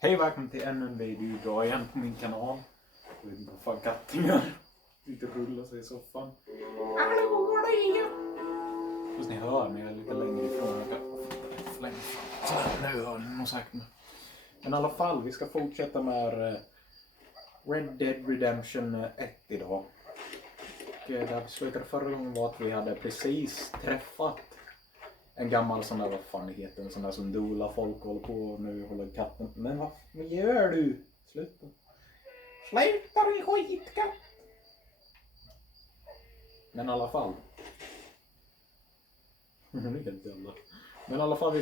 Hej, välkommen till ännu en video idag igen på min kanal. Jag vet inte vad fan katten gör. Lite rullar sig i soffan. Fast ni hör mig, jag är lite längre ifrån. Så nu hör ni nog säkert. Men i alla fall, vi ska fortsätta med Red Dead Redemption 1 idag. Och det vi slutade förra gången var att vi hade precis träffat en gammal sån där, vad fan det heter, en sån där som dolar folk håller på och nu håller katten. Men vad gör du? Sluta. Sluta din skitkatt! Men i alla fall. Men i alla fall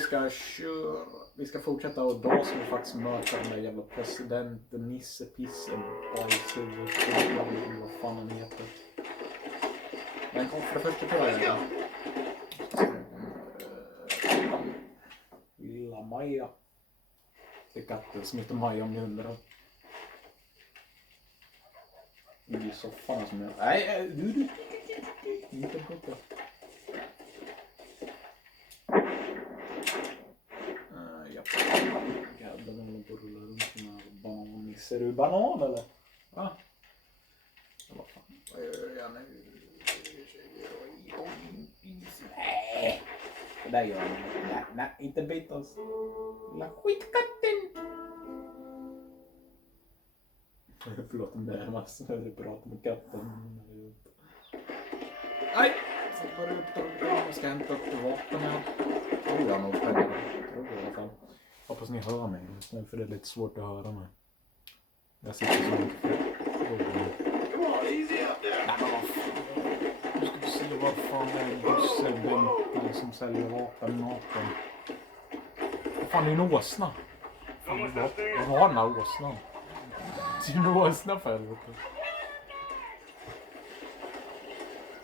vi ska fortsätta och då ska vi faktiskt möta den där jävla presidenten, Nissepissen, bajshuvud, vad fan han heter. Men för det första tror jag lilla Maja. Det är katten som heter Maja om ni undrar. Det är soffan som jag... Nej, du. Inte borta. Japp. Gadden håller på att rulla runt med banan. Ser du banan eller? Va? Vad fan? Vad gör jag nu? Nej. Det där gör jag. Nej, inte bit oss. Lilla skitkatten. Förlåt om det är massor när du pratar med katten. Nej! Så får du upp. Jag ska hämta upp det vapen här. Tror jag nog pengar. Tror jag i alla fall. Hoppas ni hör mig just nu för det är lite svårt att höra mig. Jag sitter så mycket för nej men vad fan. Nu ska vi se vad fan det är bussebänken som säljer vapen. Vad fan är en åsna? Vad har den här åsnan? Det är en åsna för helvete.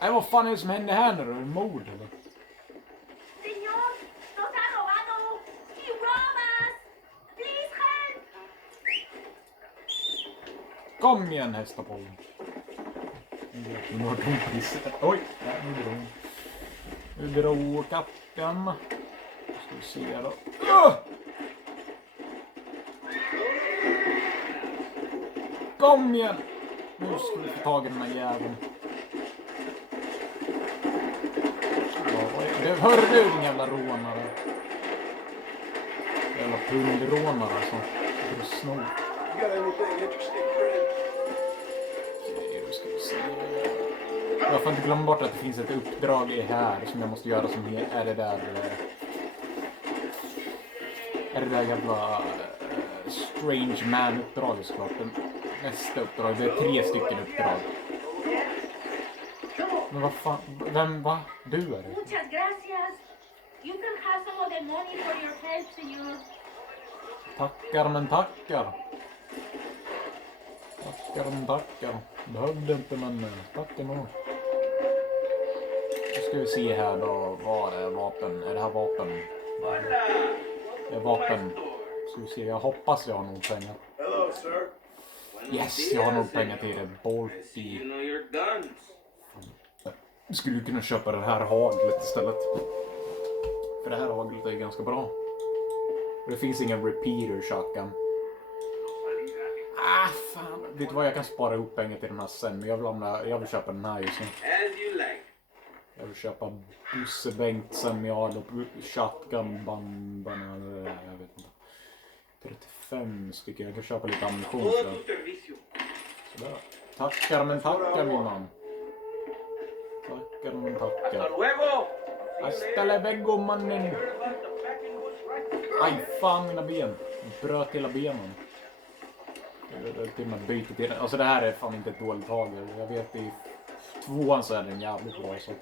Nej, vad fan är det som händer här nu då? Är det mord eller? Kom igen hästapollen. Oj, nu drog katten. Ska vi se då. Kom igen! Nu ska vi få tag i den här jäveln. Det hör du din jävla rånare. Jävla pundrånare alltså. Du snor. Jag får inte glömma bort att det finns ett uppdrag i här som jag måste göra som är det där jävla Strange Man-uppdraget såklart. Nästa uppdrag, det är 3 stycken uppdrag. Men vad fan, vem, va? Du är det? Muchas gracias. You can have some of the money for your help, señor. Tackar men tackar. Tackar men tackar. Behövde inte men tackar nog. Nu ska vi se här då, vad är vapen? Är det här vapen? Det är vapen. Ska vi se, jag hoppas jag har nog pengar. Yes, jag har nog pengar till det. Bolty. Skulle du kunna köpa det här haglet istället? För det här haglet är ganska bra. Det finns ingen repeater shotgun. Ah fan, vet du vad, jag kan spara ihop pengar till den här sen. Men jag vill köpa den här just nu. Jag vill köpa bussebänk, semiad och shotgun jag vet inte. 35 stycken, jag kan köpa lite ammunition för det. Sådär. Tackar men tackar min man. Tackar men tackar. Hasta luego mannen. Aj fan mina ben. Bröt hela benen. Till och med byter till den. Alltså det här är fan inte ett dåligt hagel. Jag vet i 2:an så är den jävligt bra så.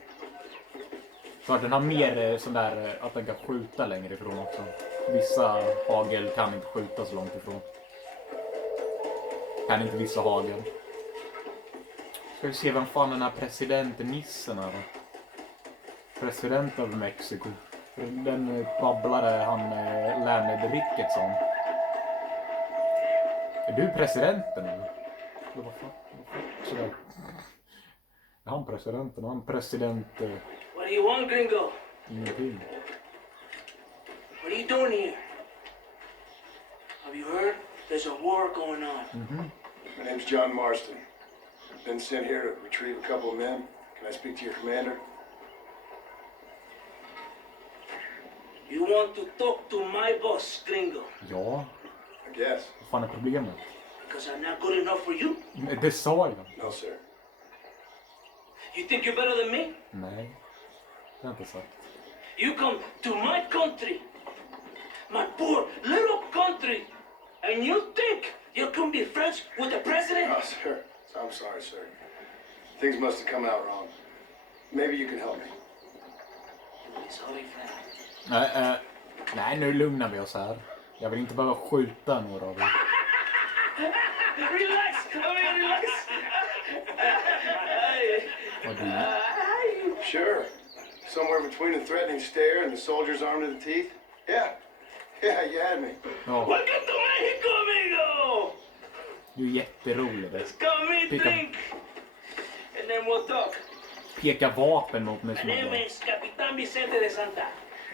För den har mer sån där att den kan skjuta längre ifrån också. Vissa hagel kan inte skjuta så långt ifrån. Kan inte vissa hagel. Ska vi se vem fan den här presidenten Nissen är då? President av Mexiko. Den babblade han Leonard Ricketson. Är du presidenten eller? Vad fan? Sådär. Är han presidenten? Han president... What do you want, gringo? Ingenting. What are you doing here? Have you heard? There's a war going on. My name's John Marston. Been sent here to retrieve a couple of men. Can I speak to your commander? You want to talk to my boss, gringo? Ja, I guess. vad fan är problemet? Because I'm not good enough for you? Det sa jag. No, sir. You think you're better than me? Nej, det har jag inte sagt. You come to my country, my poor little country, and you think you can be friends with the president? No, sir. I'm sorry, sir. Things must have come out wrong. Maybe you can help me. Sorry, friend. Nej, nu lugnar vi oss här. Jag vill inte behöva skjuta några av er. Relax! Relax! Och du, Sure. Somewhere between the threatening stare and the soldier's arm to the teeth? Yeah. Yeah, you had me. ja, Welcome to Mexico, amigo! du är jätterolig. Let's come meet, Pika. drink, and then we'll talk. Peka vapen mot mig My som name jag is Capitan Vicente de Santa.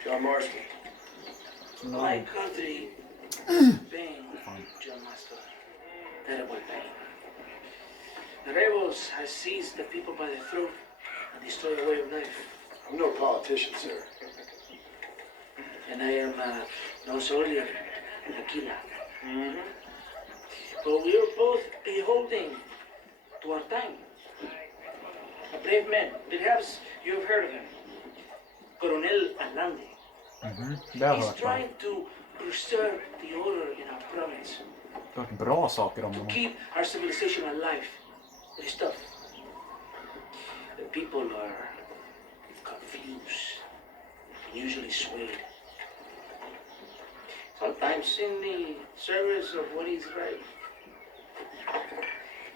John Marston. My country, pain, John Master, terrible pain. The rebels have seized the people by the throat and destroyed a way of life. I'm no politician, sir. And I am no soldier, a killer. But we are both beholding to our time. A brave man, perhaps you have heard of him. Coronel Allende. Det har jag He's hört. trying to preserve the order in our province. Jag har hört bra saker om honom. Keep our civilization alive. It is tough. The people are confused and usually swayed. Sometimes in the service of what is right,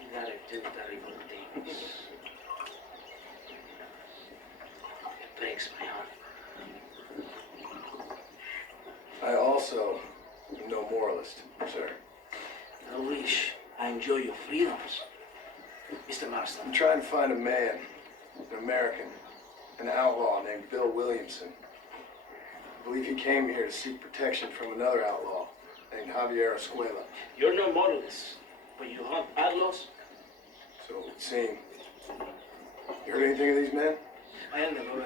you gotta do terrible things. It breaks my heart. I also am no moralist, sir. I wish I enjoy your freedoms, Mr. Marston. I'm trying to find a man, an American, an outlaw named Bill Williamson. I believe he came here to seek protection from another outlaw named Javier Escuela. You're no moralist, but you hunt outlaws. So it would seem. You heard anything of these men? I am the Lord,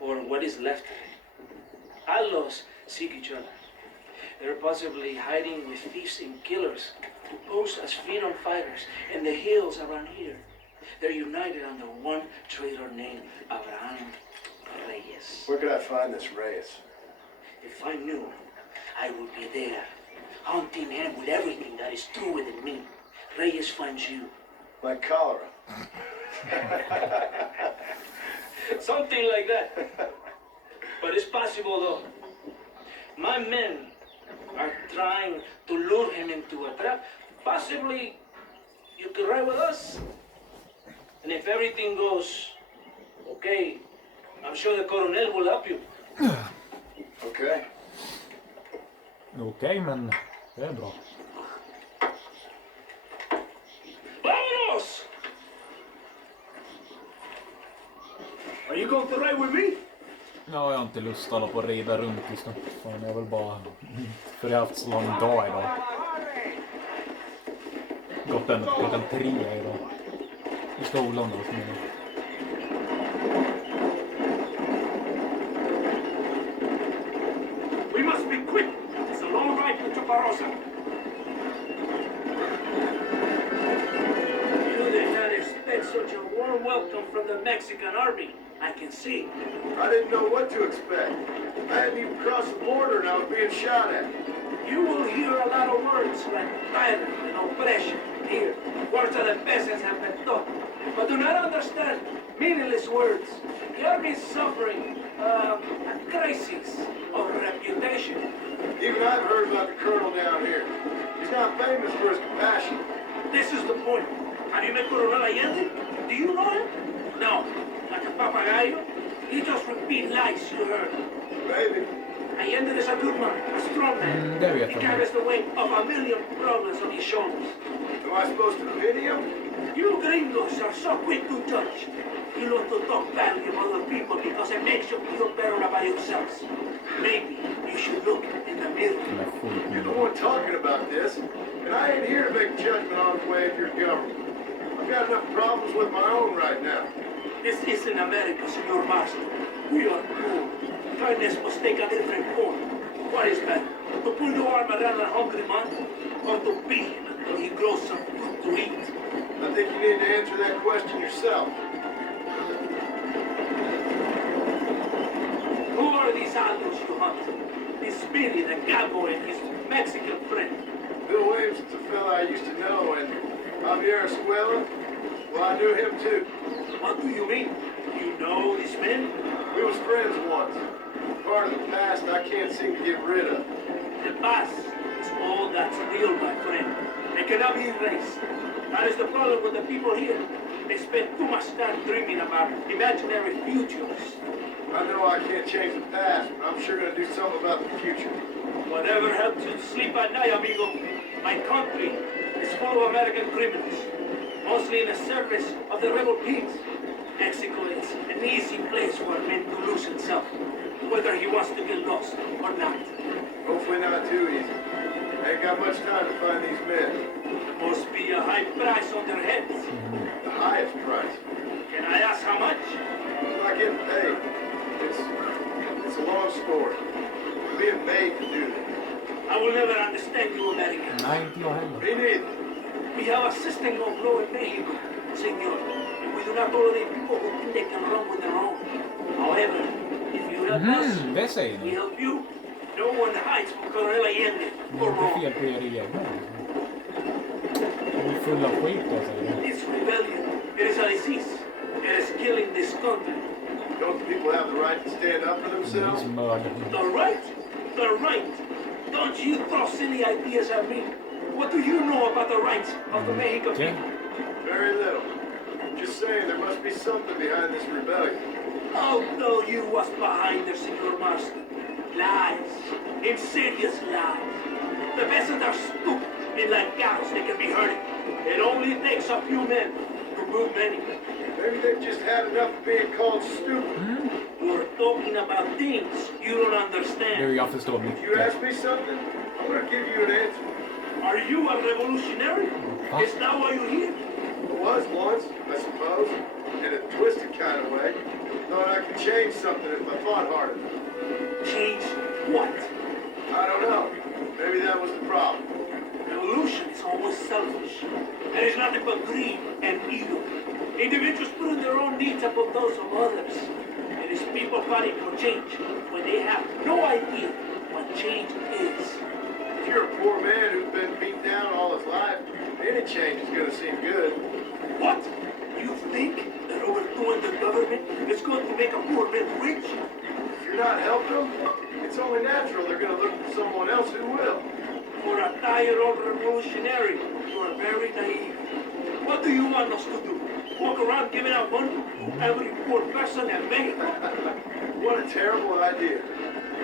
or what is left of it. Outlaws seek each other. They're possibly hiding with thieves and killers to pose as freedom fighters in the hills around here. They're united under one traitor named Abraham Reyes. Where could I find this Reyes? If I knew, I would be there, hunting him with everything that is true within me. Reyes finds you. Like cholera. Something like that. But it's possible though. My men are trying to lure him into a trap. Possibly you could ride with us. And if everything goes okay, I'm sure the Coronel will help you. Okay. Okej, men det är bra. Vámonos! Are you going to ride with me? Ja, jag har inte lust att hålla på och rida runt just nu. Fan, jag vill bara... För jag har haft så lång dag idag. Gått en 3 idag. I skolan då, som jag... We must be quick. It's a long ride to Chuparosa. You did not expect such a warm welcome from the Mexican army. I can see. I didn't know what to expect. I hadn't even crossed the border and I was being shot at. You will hear a lot of words like violence and oppression here. Words that the peasants have been taught. But do not understand meaningless words. The army is suffering a crisis of reputation. Even I've heard about the colonel down here. He's not famous for his compassion. This is the point. Have you met Coronel Allende? Do you know him? No. Like a papagayo? He just repeat lies you heard. Maybe. Allende is a good man, a strong man. det vet He jag. carries the weight of a million problems on his shoulders. Am I supposed to pity him? You gringos are so quick to judge. You love to talk badly of other people because it makes you feel better about yourselves. Maybe you should look in the mierda. De är sjukt You're the mycket. one talking about this, and I ain't here to make a judgment on the way of your government. I've got enough problems with my own right now. This isn't America, Senor Marston. We are poor. Kindness must take a different form. What is better, to pull your arm around a hungry man, or to beat him until he grows some food to eat? I think you need to answer that question yourself. Who are these Aldos you hunt? This Speedy, the cowboy, and his Mexican friend. Bill Williamson's a fella I used to know, and Javier Escuela, well, I knew him too. What do you mean? You know these men? We was friends once. Part of the past I can't seem to get rid of. The past is all that's real, my friend. It cannot be erased. That is the problem with the people here. They spend too much time dreaming about imaginary futures. I know I can't change the past, but I'm sure gonna do something about the future. Whatever helps you sleep at night, amigo. My country is full of American criminals, mostly in the service of the rebel pigs. Mexico is an easy place for a man to lose himself, whether he wants to get lost or not. Hopefully not too easy. I ain't got much time to find these men. There must be a high price on their heads. The highest price. Can I ask how much? I'm not getting paid. It's a long story. I'm being paid to do this. I will never understand you Americans. Nej, inte jag heller. Me neither. We have a system of law in Mexico, senor. And we do not tolerate people who think they can run with their own. However, if you help us, Det säger we ni. help you. No one hides from Coronel Allende Det or är inte wrong. fel på er egna. Ni är fulla av skit alltså. It's rebellion. It is a disease. It is killing this country. Don't the people have the right to stand up for Ni themselves? som mördar. The right? The right? Don't you throw silly ideas at me. What do you know about the rights of the Mexican Okej. people? Very little. Just saying there must be something behind this rebellion. I'll tell you what's behind there, Senor Marston. Lies. Insidious lies. The peasants are stupid and like cows they can be herded. It only takes a few men to move many. Maybe they've just had enough of being called stupid. You're talking about things you don't understand. Du, jag förstår If you mycket. ask me something, I'm gonna give you an answer. Are you a revolutionary? Huh? Is that why you're here? I was once, I suppose, in a twisted kind of way. Thought I could change something if I fought hard enough. Change what? I don't know. Maybe that was the problem. Revolution is always selfish. There is nothing but greed and ego. Individuals putting their own needs above those of others. It is people fighting for change when they have no idea what change is. If you're a poor man who's been beat down all his life, any change is gonna seem good. What? You think that overthrowing the government is going to make a poor man rich? If you're not helping them, it's only natural they're gonna look for someone else who will. For a tired old revolutionary, you are very naive. What do you want us to do? Walk around giving out money to every poor person in Mexico? What a terrible idea.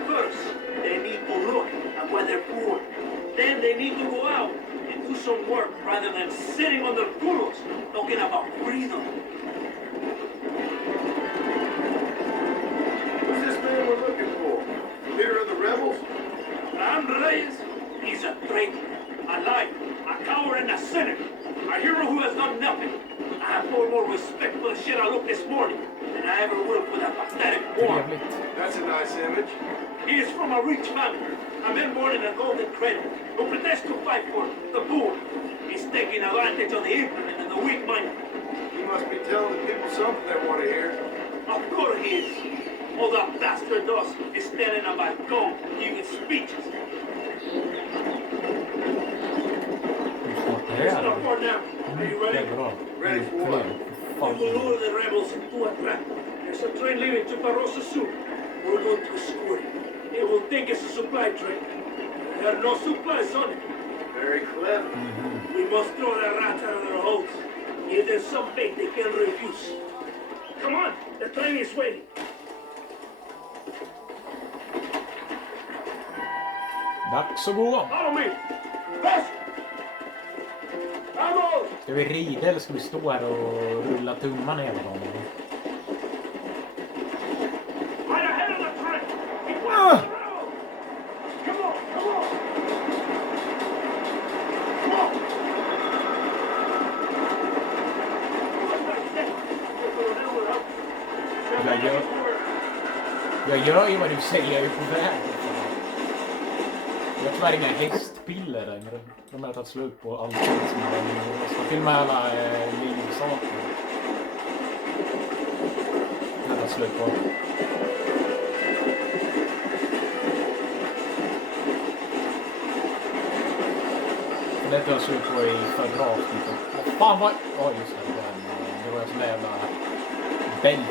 First, they need to look at why they're poor. Then they need to go out and do some work rather than sitting on their culos talking about freedom. Who's this man we're looking for? Leader of the rebels? Ram Reyes, he's a traitor, a liar, a coward, and a sinner. A hero who has done nothing. I have far more respect for the shit I looked this morning than I ever will for that pathetic war. Trevligt. That's a nice image. He is from a rich family, a man born in a golden cradle, who pretends to fight for the poor. He's taking advantage of the ignorant and the weak-minded. He must be telling the people something they want to hear. Of course he is. All that bastard does is stand in a balcony giving speeches. Hur Here's snart the är report now. Are you det? Det ready? är bra. Ready for what? We will lure the rebels into a trap. There's a train leaving to Barroso soon. We're going to escort it. It will think it's a supply train. There are no supplies on it. Very clever. We must throw the rats out of their holes. Give them some bait they can refuse. Come on, the train is waiting. Dags att gå. Follow me. Fast! Vamos! Ska vi rida eller ska vi stå här och rulla tummarna hela dagen? Right ahead of the train. Keep Ah! Come on, come Jag gör ju vad du säger, jag är på väg. Jag har tyvärr inga hästpiller längre. De har tagit slut på allt som jag ska till med alla livsaker. Jag har tagit slut på. Det tar jag slut på i förra avsnittet. Fan vad... Ja just det, det var ett sån jävla bälte.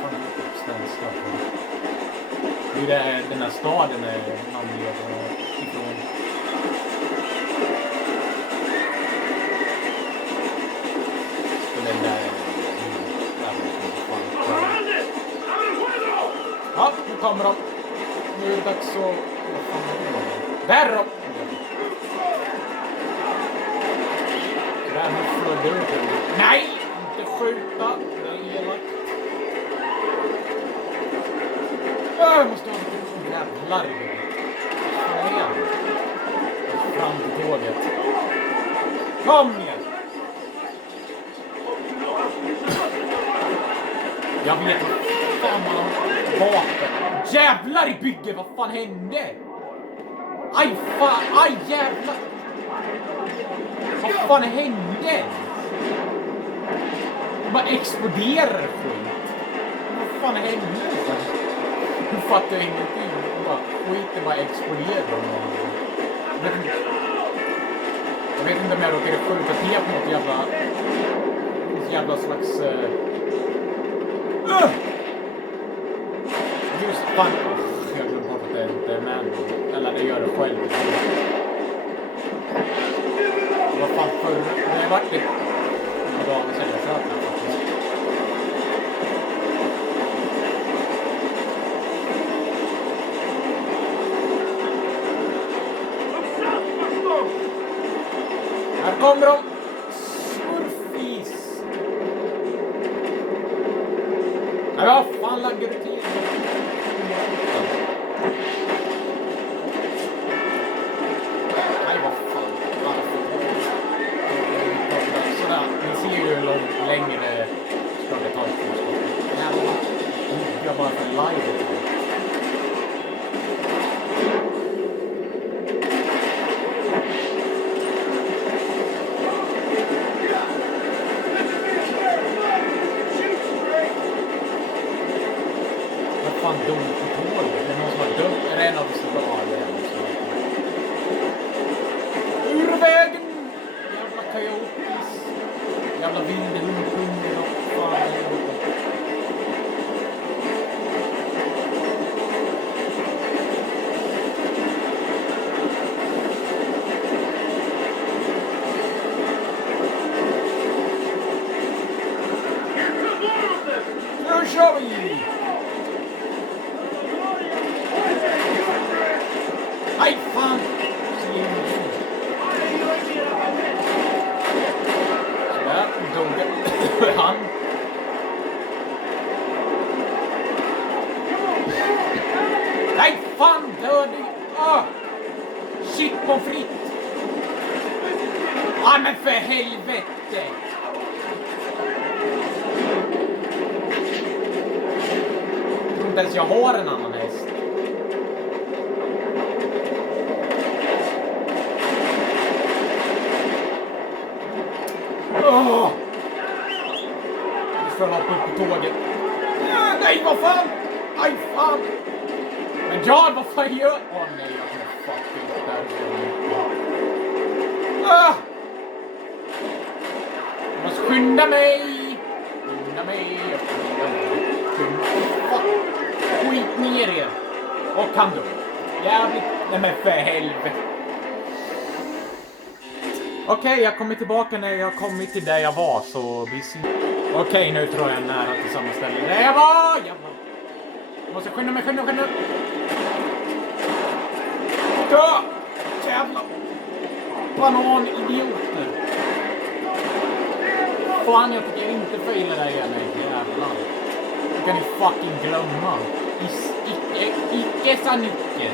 Fan det är svenska. Det är den här staden man lever ifrån. Den där... Ja, nu kommer de. Nu är det dags att... Vad fan är det? Där då! Där nu flödde ut. Nej! Inte skjuta! Det är elakt. Jag måste ha lite jävlar. Kom igen. Fram till tåget. Kom igen! Jag vet inte. Fan man har vapen. Jävlar i bygget! Vad fan hände? Aj fan! Aj jävlar! Vad fan hände? Det bara exploderar skit. Vad fan hände? Nu fattar jag ingenting. Skiten bara exploderar. Jag vet inte om jag råkade skjuta till på något jävla slags... Just fan. Jag glömde bort att det inte är med. Eller det gör det själv. Vad fan för... Det har varit lite... Dagen sedan jag flöt här faktiskt. Här kommer de! Smurfis! Nej, vad fan lägger du till? Nej, vad fan. Sådär, ni ser ju hur långt längre ska det ta ett påskott. Jag bara för live. Vad fan dog på tåget? Det är någon som har dött. Är det en av de stora ur vägen! Jävla coyotes. Jävla vilde hundhunder och fan. Nu kör vi! Aj fan! Sådär, dog han. Nej fan, dödig! Shit på fritt! Men för helvete! Jag tror inte ens jag har en annan häst. Nu får jag hoppa upp på tåget. Nej, vad fan! Aj, fan! Men Jan, vad fan gör? Nej, jag kan fucking där. Jag måste skynda mig! Skynda mig! Skit ner er! Och han dör. Jävligt... Nej, men för helvete. Okej, jag kommer tillbaka när jag kommit till där jag var, så Okej, nu tror jag nära till samma ställe. Där jag var! Jävlar. Jag måste skynda mig. Dö! Jävlar! Bananidioter! Fan, jag tycker inte fejla där igen. Jävlar. Det kan ni fucking glömma. Icke sa nicke.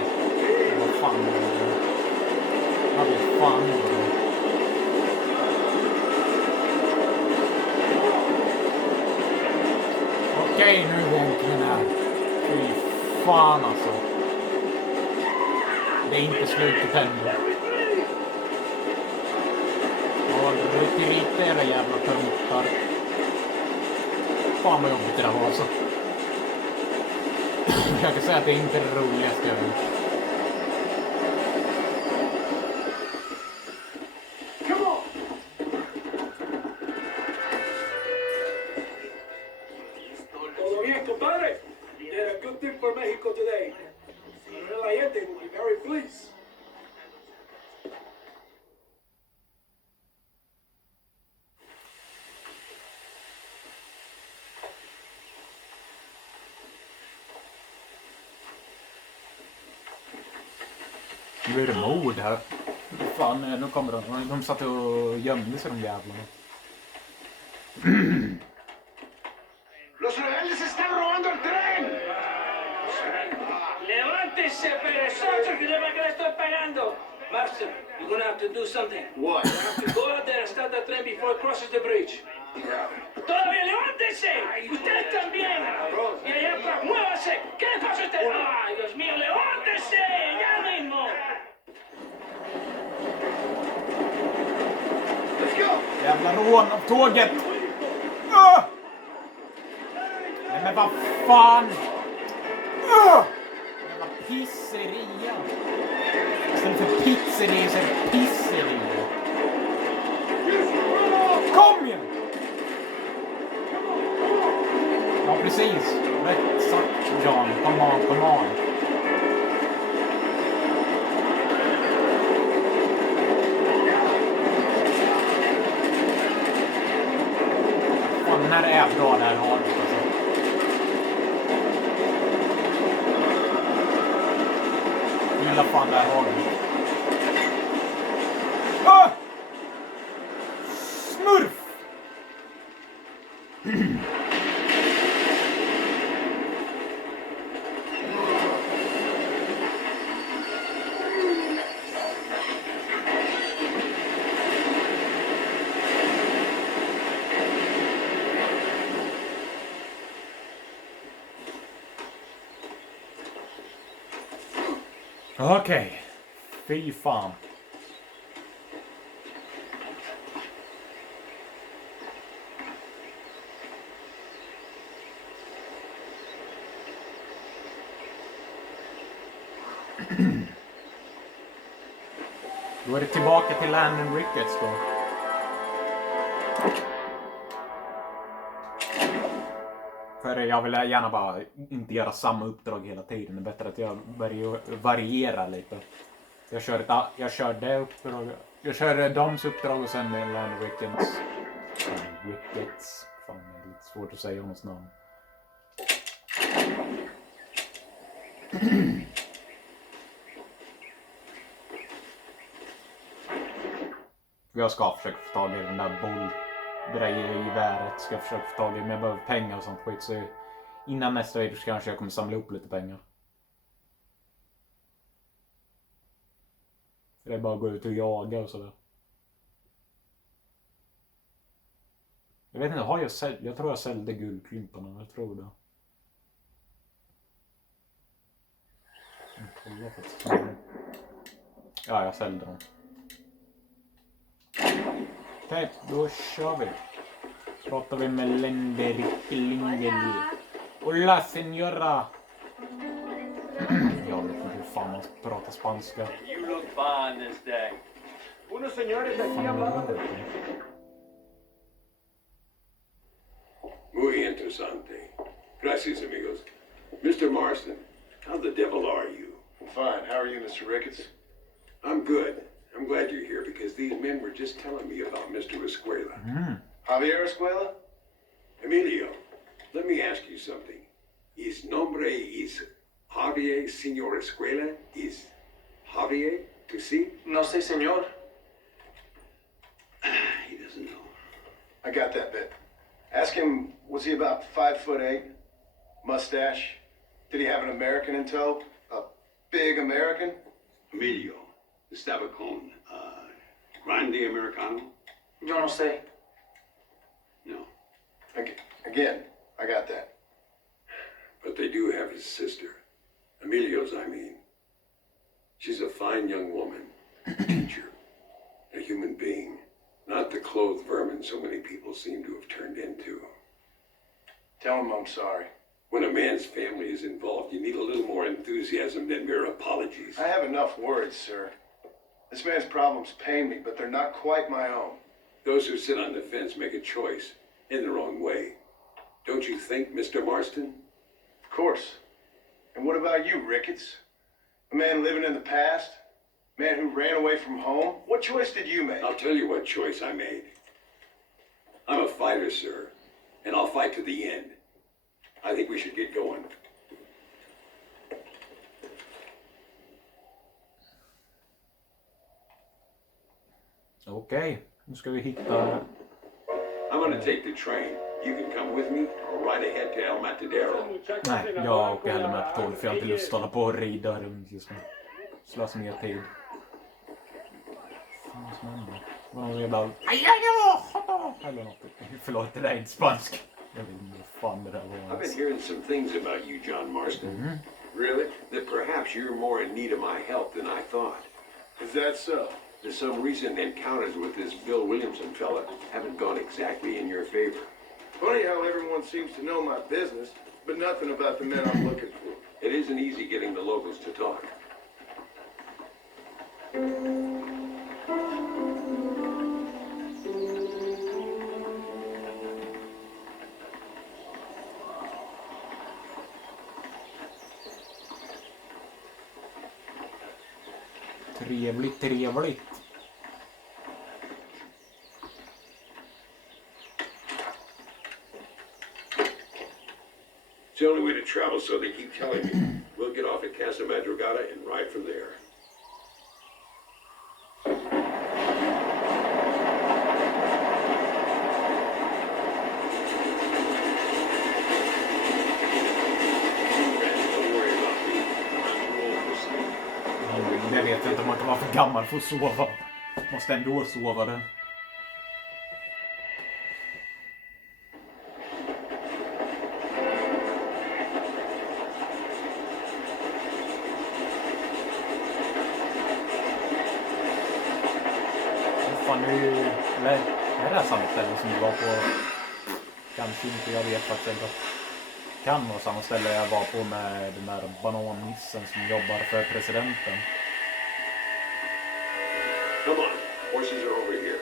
Vad fan är det? Jag vet fan inte. Okej, nu gången här. Fy fan alltså. Det är inte slutet ändå. Håll till lite era jävla punktar. Fan vad jobbigt det där var alltså. Jag kan säga att det är inte det roligaste jag gjort. Todo bien, compadre? You did a good thing for Mexico today. La gente will be very pleased. Nu är det mord här. Fan, nu kommer de. De satt och gömde sig de jävlarna. Los rebeldes están robando el tren! Levántese, perezoso, que no que le estoy pagando. Marcel, you're gonna have to do something. What? You have to go out there and start the train before it crosses the bridge. ¡Todavía levántese! ¡Usted también! Y allá atrás, muévase. ¿Qué le pasa a usted? ¡Ay, Dios mío, levántese! ¡Ya mismo! Let's go! Jävla rån av tåget! Ah! Nej men vad fan! Ah! Jävla pizzeria! Istället för pizzeria så är det pizzeria. Kom igen! Ja precis. Rätt sagt John. Come on, come on. Fan, den här är bra där har du alltså. Gilla fan där har du. Ah! Smurf! Okej. Fy fan. Då är det tillbaka till Landon Ricketts då. För jag vill gärna bara inte göra samma uppdrag hela tiden. Det är bättre att jag varierar lite. Jag kör det uppdraget. Jag kör Doms uppdrag och sen Landon Ricketts. Ricketts. Fan, det är lite svårt att säga hans namn. Jag ska försöka få tag i den där geväret. Ska jag försöka få tag i, men jag behöver pengar och sånt skit. Så innan nästa video så kanske jag kommer samla upp lite pengar. Det är bara att gå ut och jaga och sådär. Jag vet inte, jag tror jag sålde guldklimparna. Jag tror det. Ja, jag sålde dem. Okej, då kör vi. Pratar vi med Länderikkelingeli. Hola, señora. Jag vet inte hur fan man pratar spanska. You look fine this day. Unos señores aquí hablando. Muy interesante. Gracias, amigos. Mr. Marston, how the devil are you? Fine. How are you, Mr. Ricketts? I'm good. I'm glad you're here because these men were just telling me about Mr. Escuela. Javier Escuela? Emilio, let me ask you something. His nombre is Javier Señor Escuela? Is Javier to see? No sé, señor. He doesn't know. I got that bit. Ask him, was he about 5'8"? Mustache? Did he have an American in tow? A big American? Emilio, estaba con Grande Americano? Yo no sé. No. Again, I got that. But they do have his sister. Emilio's, I mean. She's a fine young woman. A teacher. A human being. Not the clothed vermin so many people seem to have turned into. Tell him I'm sorry. When a man's family is involved, you need a little more enthusiasm than mere apologies. I have enough words, sir. This man's problems pain me, but they're not quite my own. Those who sit on the fence make a choice in the wrong way. Don't you think, Mr. Marston? Of course. And what about you, Ricketts? A man living in the past? A man who ran away from home? What choice did you make? I'll tell you what choice I made. I'm a fighter, sir, and I'll fight to the end. I think we should get going. Okej, nu ska vi hitta... I'm gonna take the train. You can come with me or ride ahead to El Matadero. Nej, jag åker hellre med på tåg för jag har inte lust att hålla på och rida runt just nu. Slösa mer tid. Vad fan som händer? Det var någon jävla... Eller något. Förlåt, det där är inte spansk. Jag vet inte vad fan det där var. I've been hearing some things about you, John Marston. Really? That perhaps you're more in need of my help than I thought. Is that so? There's some recent encounters with this Bill Williamson fella haven't gone exactly in your favor. Funny how everyone seems to know my business, but nothing about the men I'm looking for. It isn't easy getting the locals to talk. Trevligt, trevligt. It's the only way to travel, so they keep telling me. We'll get off at Casa Madrugada and ride from there. Don't worry about me. I'm too old for sleep. Det vet jag inte om man kan vara för gammal för att sova. Måste ändå sova det. Fan, nu... Eller, är det här samma ställe som vi var på? Kanske inte, jag vet faktiskt inte. Kan vara samma ställe jag var på med den där banannissen som jobbar för presidenten. Come on, horses are over here.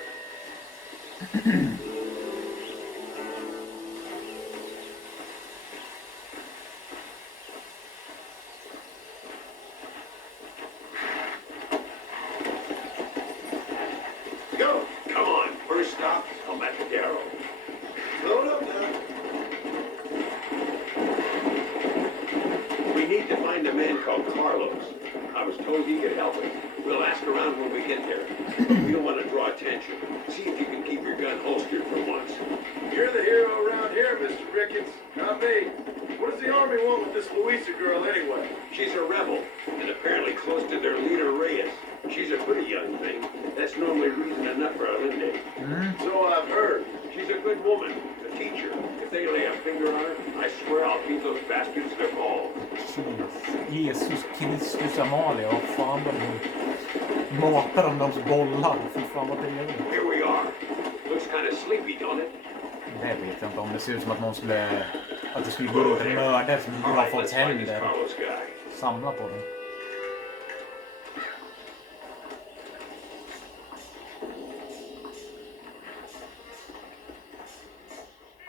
Go! Come on, first stop, El Matadero. Load up now. We need to find a man called Carlos. I was told he could help us. We'll ask around when we get there. We don't want to draw attention. See if you can keep your gun holstered for once. You're the hero around here, Mr. Ricketts, not me. What does the army want with this Luisa girl anyway? She's a rebel, and apparently close to their leader, Reyes. She's a pretty young thing. That's normally reason enough for Alinde. So I've heard. She's a good woman, a teacher. If they lay a finger on her, I swear I'll beat those bastards their balls. Jesus Kristus Amalia, vad fan var det? Matar de deras bollar? Fy fan vad trevligt. Here we are. Looks kind of sleepy, don't it? Det vet jag inte om det ser ut som att någon skulle... Att det skulle gå runt en mördare som All drar right, folks let's find this händer. Carlos guy. Samla på dem.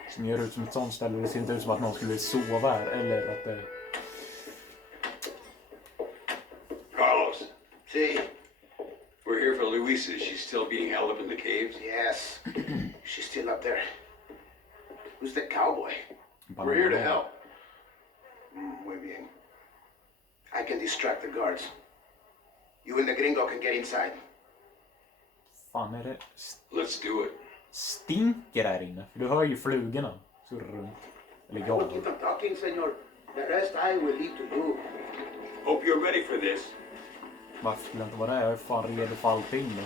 Som gör ut som ett sånt ställe. Det ser inte ut som att någon skulle sova här. Eller att det... Carlos, See, we're here for Luisa. She's still being held up in the caves. yes, she's still up there. Who's the cowboy? We're here to help. Muy bien. I can distract the guards. You and the gringo can get inside. Fan är det... Let's do it. Stinker där inne. Du hör ju flugorna surra runt. Eller I will jag. keep on talking, senor. The rest I will leave to you. Hope you're ready for this. Varför skulle jag inte vara där? Jag är fan redo för allting nu.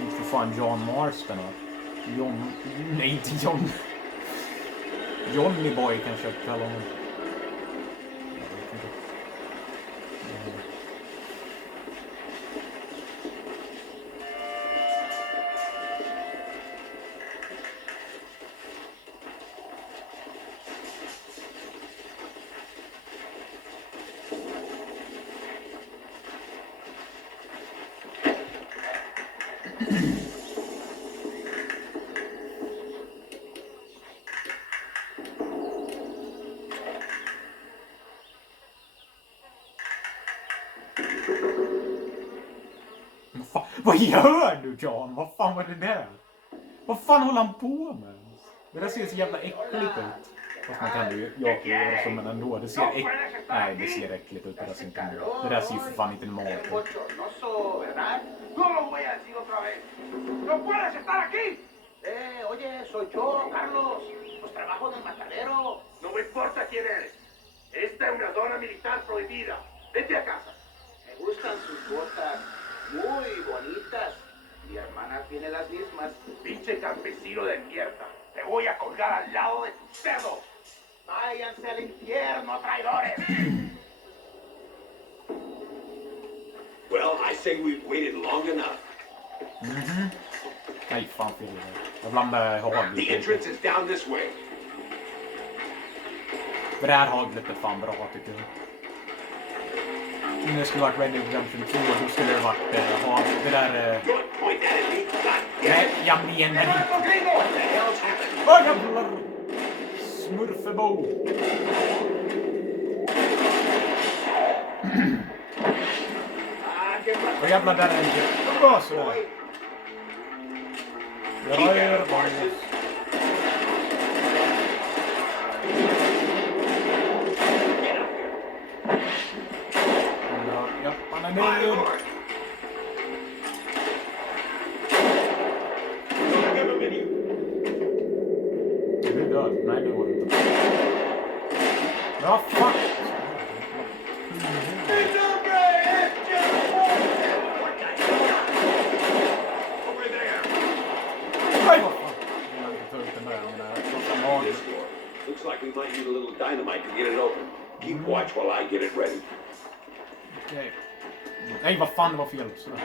Inte för fan John Marston här. John... Nej, inte John. Johnny Boy kanske jag kallar honom. Jag vet inte. Vad gör du, John? Vad fan var det där? Vad fan håller han på med? Det där ser så jävla äckligt ut. Fast man kan ju göra så, men ändå. Det ser äckligt. Nej, det ser äckligt ut. Det där ser inte bra. Det där ser ju för fan inte normalt ut. Bochornoso, ¿verdad? No lo voy a decir otra vez. ¡No puedes estar aquí! Oye, soy yo, Carlos. Pues trabajo del matadero. No me importa quién eres. Esta es una zona militar prohibida. Vete a casa. Me gustan sus botas. Muy bonitas. Mi hermana tiene las mismas. Pinche campesino de mierda. Te voy a colgar al lado de tus dedos. Váyanse al infierno, traidores. Well, I say we've waited long enough. Nej, fan fel det där. Jag blandar hagel. The entrance is down this way. Det där haglet är fan bra tycker jag. Om det skulle varit Red Dead Redemption 2 då skulle det varit det där... Don't point that at me. God Nej, damn it. jag menar inte. What the hell's happened? Åh jävlar! Smurfebo! Åh jävlar, där är en... Åh, sådär. Jag rör bara. Ja, han är nöjd. Är du död? Nej, det var du inte. Ja, fan! Nej, vad fan! Jag vill inte ta ut den där, men This door. Looks like we might need a little dynamite to get it open. Keep watch while I get it ready. okej. Nej, vad fan, det var fel. Sådär.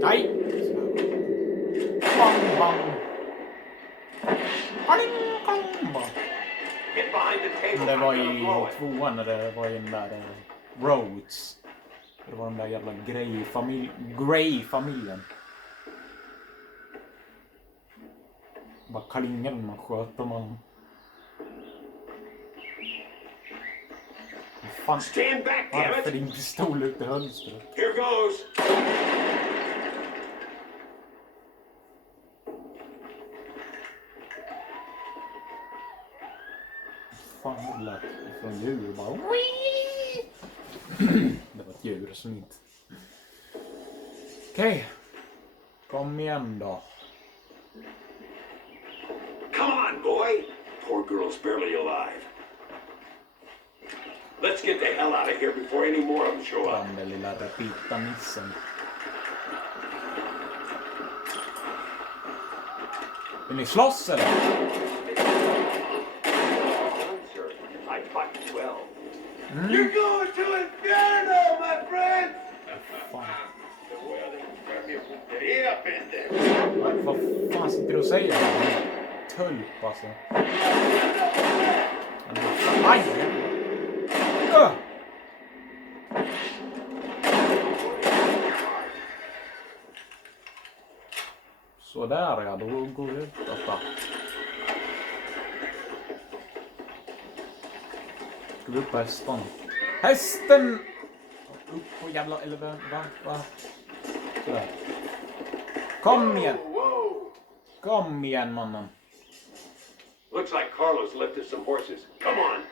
Nej! Bang, bang. Aling, bang, bang. Get behind the table. Det var I'm gonna blow i it. tvåan när det var i den där Rhodes. Det var den där jävla Grey-familjen. Bara klingen man sköter man. Fan, Stand back, damn varför it. din pistol ut i hölstret? Here goes. Fan, det lät från djur bara. Det var ett djur som inte... Okej. Kom igen då. Come on, boy. Poor girl's barely alive. Let's get the hell out of here before any more of them show up. Den där lilla repita nissen. Vill ni slåss eller? Sir, I fought you well. You're going to Inferno, my friend! Fan. Putería, pendejo! Vad fan sitter du och säger? Tölp alltså. Aj! Sådär ja, då går vi ut detta. Ska vi upp på hästen? Hästen! Upp på jävla... Eller va? Sådär. Kom igen! Kom igen mannen. Looks like Carlos left us some horses. Come on.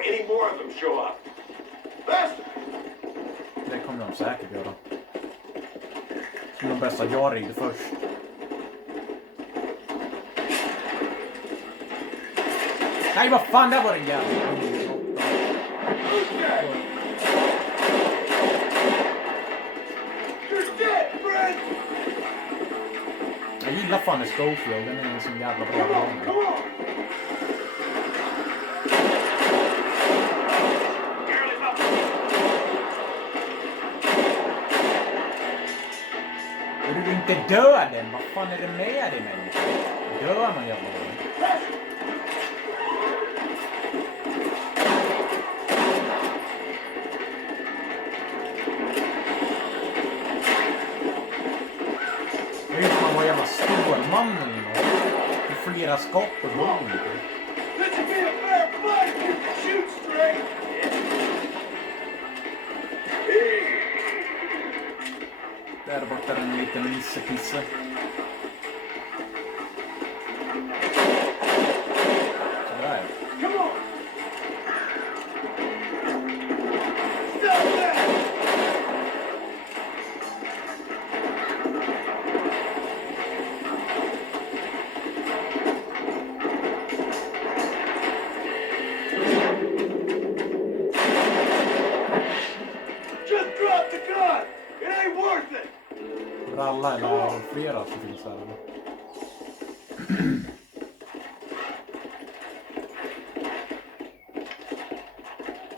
before any more of them show up. Faster! Det kommer de säkert göra. Som de bästa jag rider först. Nej, vad fan, där var den jävla. You're dead, Fred! Jag gillar fan Schofield, den är en sån jävla bra Come roll. on! Är du inte död än? Vad fan är det med dig, människa? Dör man jävla gång? Det är ju som man var jävla Stålmannen eller något. Det är flera skott på gång. This would be a fair fight if you could shoot straight! Där borta är en liten missepisse. Sådär. Come on! Stop that! Just drop the gun! It ain't worth it! Ralla eller är det flera som finns här eller?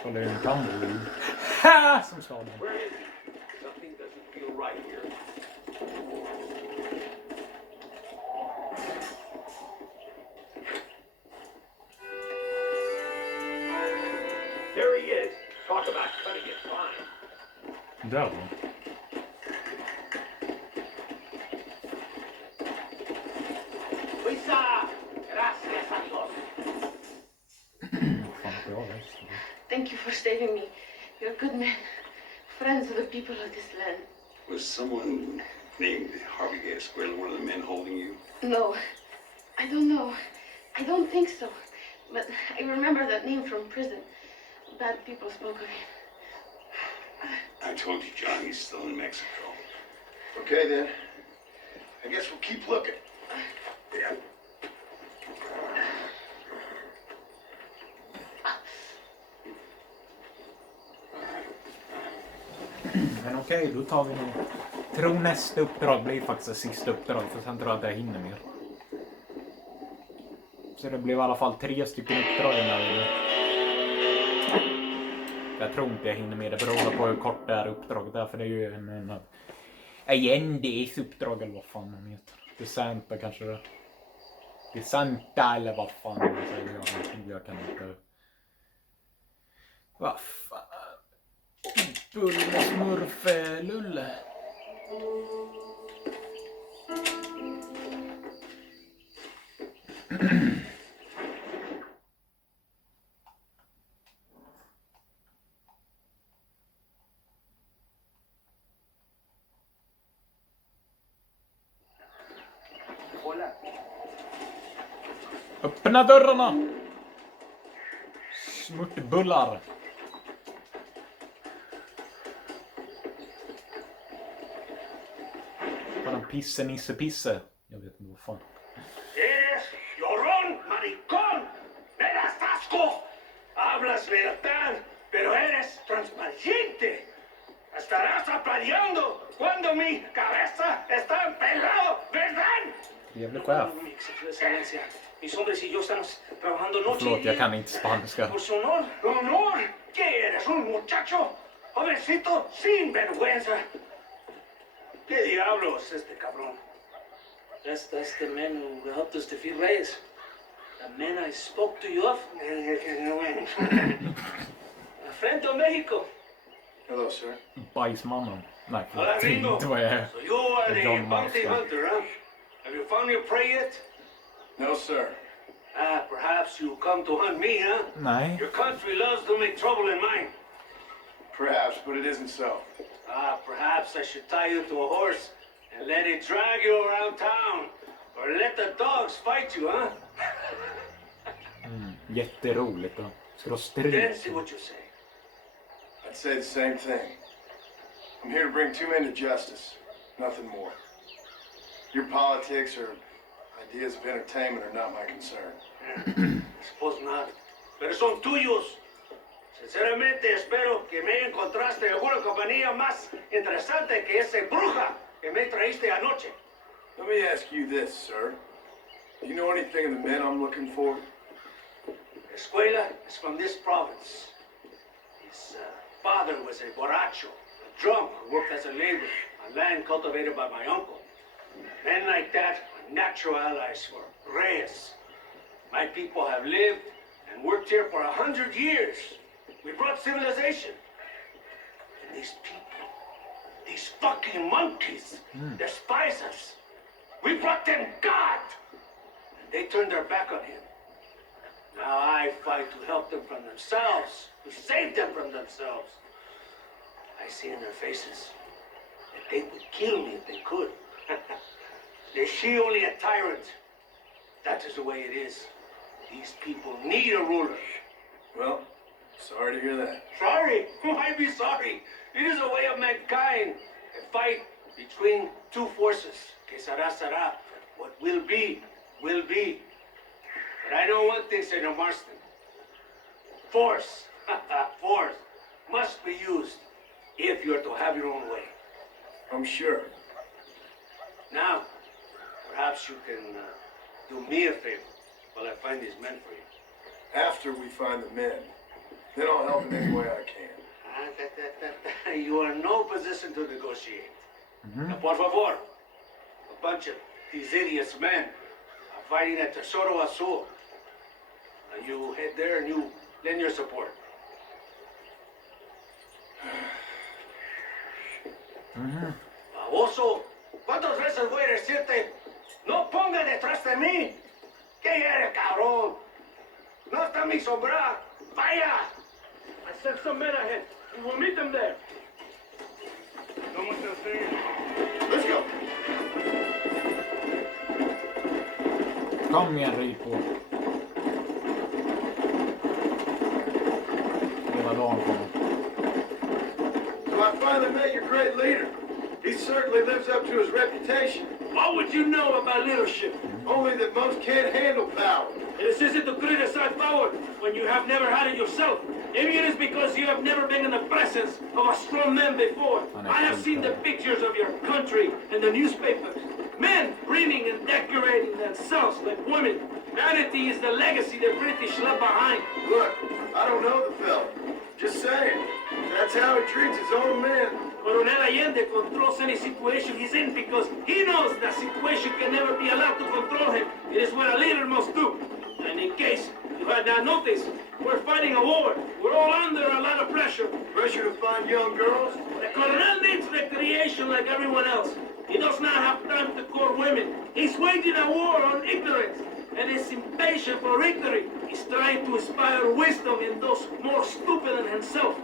Kolla hur en kambo. Ha! Som sa det. Where is he? Something doesn't feel right here. There he is. Talk about cutting it fine. Där var han. Luisa, gracias a Dios. Fan, bra röst. Thank you for saving me. You're good men. Friends of the people of this land. Was someone named Harvey Escuela one of the men holding you? No, I don't know. I don't think so. But I remember that name from prison. Bad people spoke of him. I told you, John, he's still in Mexico. Okay then. I guess we'll keep looking. Yeah. Men okej, då tar vi nog... Tror nästa uppdrag blir faktiskt det sista uppdrag, för sen tror jag att jag hinner mer. Så det blev i alla fall 3 stycken uppdrag den här. Jag tror inte jag hinner med, det beror på hur kort det här uppdraget är, för det är ju en Agendes uppdrag eller vad fan man heter. Det Santa kanske det. Det Santa eller vad fan man säger. Jag kan inte... Vad fan. Bullsmurf-lulle. Hola. Öppna dörrarna! Smörtbullar. Vad en pisse, nisse, pisse. Jag vet inte vad fan. Eres llorón, maricón, me das asco. Hablas verdad, pero eres transparente. Estarás aplaudiendo cuando mi cabeza está pelado, ¿verdad? Trevlig chef. Mi excelencia, mis hombres y yo estamos trabajando noche y Förlåt, jag día. kan inte spanska. Por su honor. ¿Honor? ¿Qué eres, un muchacho? Jovencito sin vergüenza. ¿Qué diablos este cabrón? That's the man who helped us defeat Reyes. The man I spoke to you of. A friend of Mexico. Hello, sir. Bajsmannen. Nej, Hola, förlåt. gringo. Inte vad jag är. So you are the John bounty Marston. hunter, huh? Have you found your prey yet? No, sir. Perhaps you come to hunt me, huh? Nej. Your country loves to make trouble in mine. Perhaps, but it isn't so. Perhaps I should tie you to a horse and let it drag you around town. Or let the dogs fight you, huh? Jätteroligt att Ska du ha strid? Then see what you say. I'd say the same thing. I'm here to bring two men to justice. Nothing more. Your politics or ideas of entertainment are not my concern. I suppose not. Pero son tuyos. Sinceramente espero que me encontraste alguna compañía más interesante que esa bruja que me traíste anoche. Let me ask you this, sir. Do you know anything of the men I'm looking for? Escuela is from this province. His father was a borracho, a drunk who worked as a laborer on land cultivated by my uncle. Men like that are natural allies for Reyes. My people have lived and worked here for 100 years. We brought civilization. And these people, these fucking monkeys, despise us. We brought them God. And they turned their back on him. Now I fight to help them from themselves, to save them from themselves. I see in their faces that they would kill me if they could. Is she only a tyrant? That is the way it is. These people need a ruler. Well, sorry to hear that. Sorry? Why be sorry? It is a way of mankind. A fight between two forces. Que será, será. What will be, will be. But I know one thing, Senator Marston. Force, force, must be used if you're to have your own way. I'm sure. Now, perhaps you can do me a favor while I find these men for you. After we find the men, then I'll help in any way I can. You are in no position to negotiate. Por favor, a bunch of these idiots men are fighting at Tesoro Azul. Now you head there and you lend your support. Baboso, ¿cuántas veces voy a decirte? No ponga detrás de mí. ¿Qué eres, cabrón? No está mi sombra. Vaya. I sent some men ahead. We will meet them there. No much else. Let's go. Kom igen, rid på. Hela dagen kommer. So I finally met your great leader. He certainly lives up to his reputation. What would you know about leadership? Only that most can't handle power. It is easy to criticize power when you have never had it yourself. Maybe it is because you have never been in the presence of a strong man before. I have seen the pictures of your country in the newspapers. Men preening and decorating themselves like women. Vanity is the legacy the British left behind. Look, I don't know the fella. Just saying. That's how he treats his own men. Coronel Allende controls any situation he's in because he knows that situation can never be allowed to control him. It is what a leader must do. And in case you had not noticed, we're fighting a war. We're all under a lot of pressure. Pressure to find young girls? The Coronel needs recreation like everyone else. He does not have time to court women. He's waging a war on ignorance and is impatient for victory. He's trying to inspire wisdom in those more stupid than himself.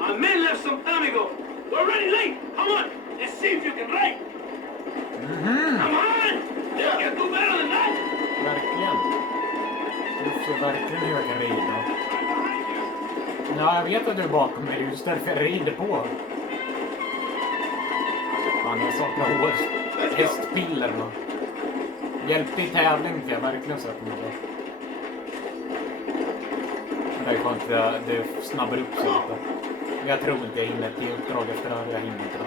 Our men left some time ago. We're already late. Come on. Let's see if you can write. Come on. You can do better than that. Verkligen. Du ser verkligen hur jag kan rida. Ja, jag vet att du är bakom mig. Det är just därför jag rider på. Fan, jag saknar hår. Hästpillerna. Hjälpte i tävling kan jag verkligen sätta mig på. Det är skönt att det snabbar upp sig lite. Men jag tror inte jag hinner till uppdrag efter det här. Jag hinner inte det.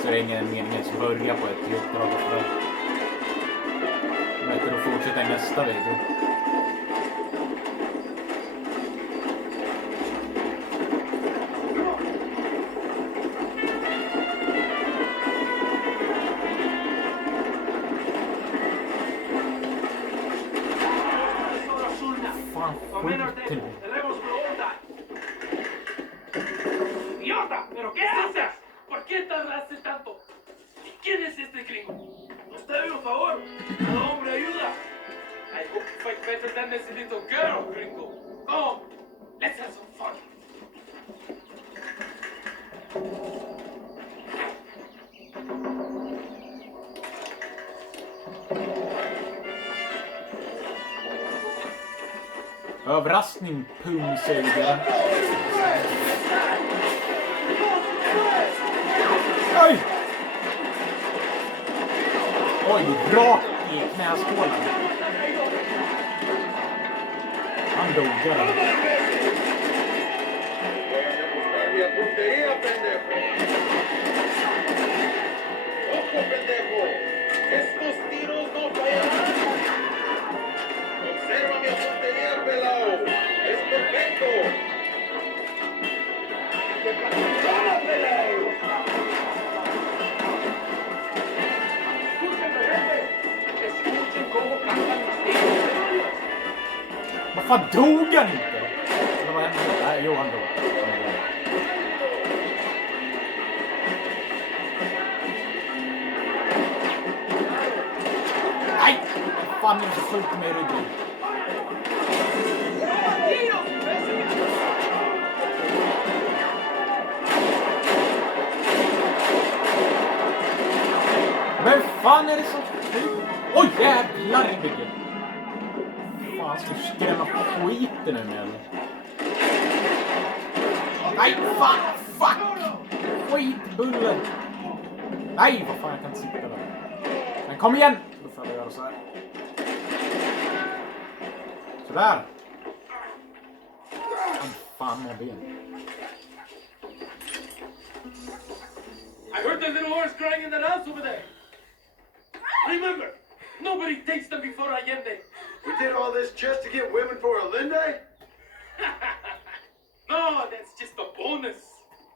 Så det är ingen mening att börja på ett uppdrag efter det. Bättre att fortsätta i nästa video. ¡Idiota! ¿Pero qué haces? ¿Por qué tardaste tanto? ¿Y quién es este gringo? Usted, por favor. Cada hombre ayuda. I hope you fight better than this little girl, gringo. Come, let's have some fun. Överraskning, pungsugare. Oj! Oj, rakt i knäskålen. Han dog där. Varför dog han inte? Eller vad hände? Nej, jo, han dog. Nej! Fan, är så sjukt med ryggen. Men fan är det så sjukt? Oj, jävlar i ryggen. Fan, ska du skrämma skiten ur mig eller? Nej, fan, fuck! Skitbullen! Nej, vad fan, jag kan inte sitta där. Men kom igen! Då får jag göra så här. Sådär. Fan, vad ben. I heard the little horse crying in that house over there. Remember, nobody takes them before Allende. We did all this just to get women for Allende? No, that's just a bonus.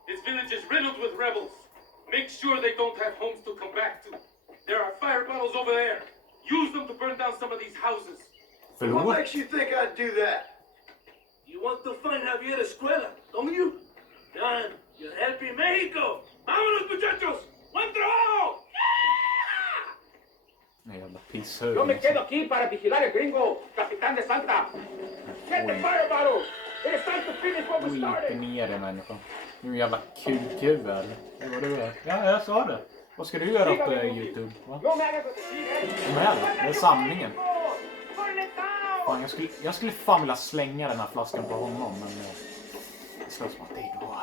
This village is riddled with rebels. Make sure they don't have homes to come back to. There are fire bottles over there. Use them to burn down some of these houses. What makes you think I'd do that? You want to find Javier Escuela, don't you? Done. You're helping Mexico. Vámonos, muchachos. Buen trabajo. Jävla pisshög. Yo me quedo aquí para vigilar el gringo, capitán de Santa. Get the fire bottle. It's time to finish what we Skit started. ner dig, människa. Du är en jävla kukhuvud eller? Det var du är. Ja, jag sa det. Vad ska du göra på YouTube? Va? No me hagas decir, Med, det är sanningen. Burn it down. Fan, jag skulle fan vilja slänga den här flaskan på honom, men det slås mot dig då.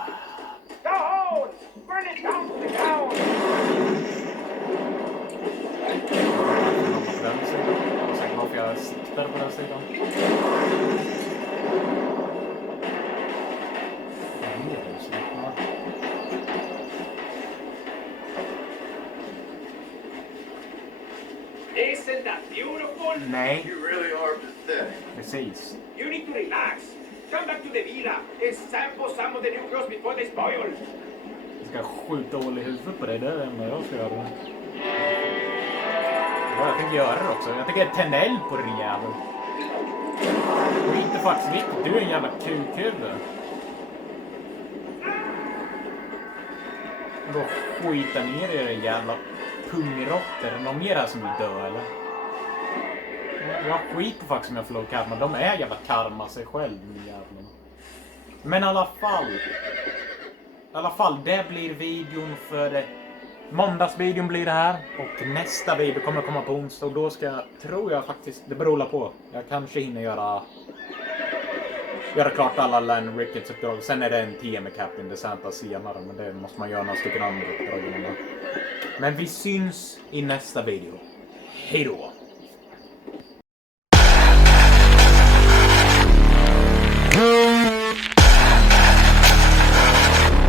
Down. Burn it down to the ground. På den sidan. Jag var säker varför jag siktar på den sidan. Isn't that beautiful? Nej, You really are pathetic. precis. You need to relax. Come back to the villa and sample some of the new girls before they spoil. Jag ska skjuta hål i huvudet på dig, det är det enda jag ska göra. Ja, jag tänker göra det också. Jag tänker tända eld på din jävel. Och inte faktiskt viktigt, du är en jävla kukhuvud. Och då skita ner i den jävla pungrotter. Är det någon mer här som vill dö eller? Jag skiter faktiskt om jag förlorar karma. De är jävla karma sig själv, min jävla. Men i alla fall, det blir videon för måndagsvideon blir det här. Och nästa video kommer komma på onsdag. Och då ska, tror jag faktiskt, det beror på. Jag kanske hinner göra klart alla Len Ricketts uppdrag. Sen är det en TM med Captain DeSanta senare. Men det måste man göra några stycken andra uppdrag. Men vi syns i nästa video. Hej då!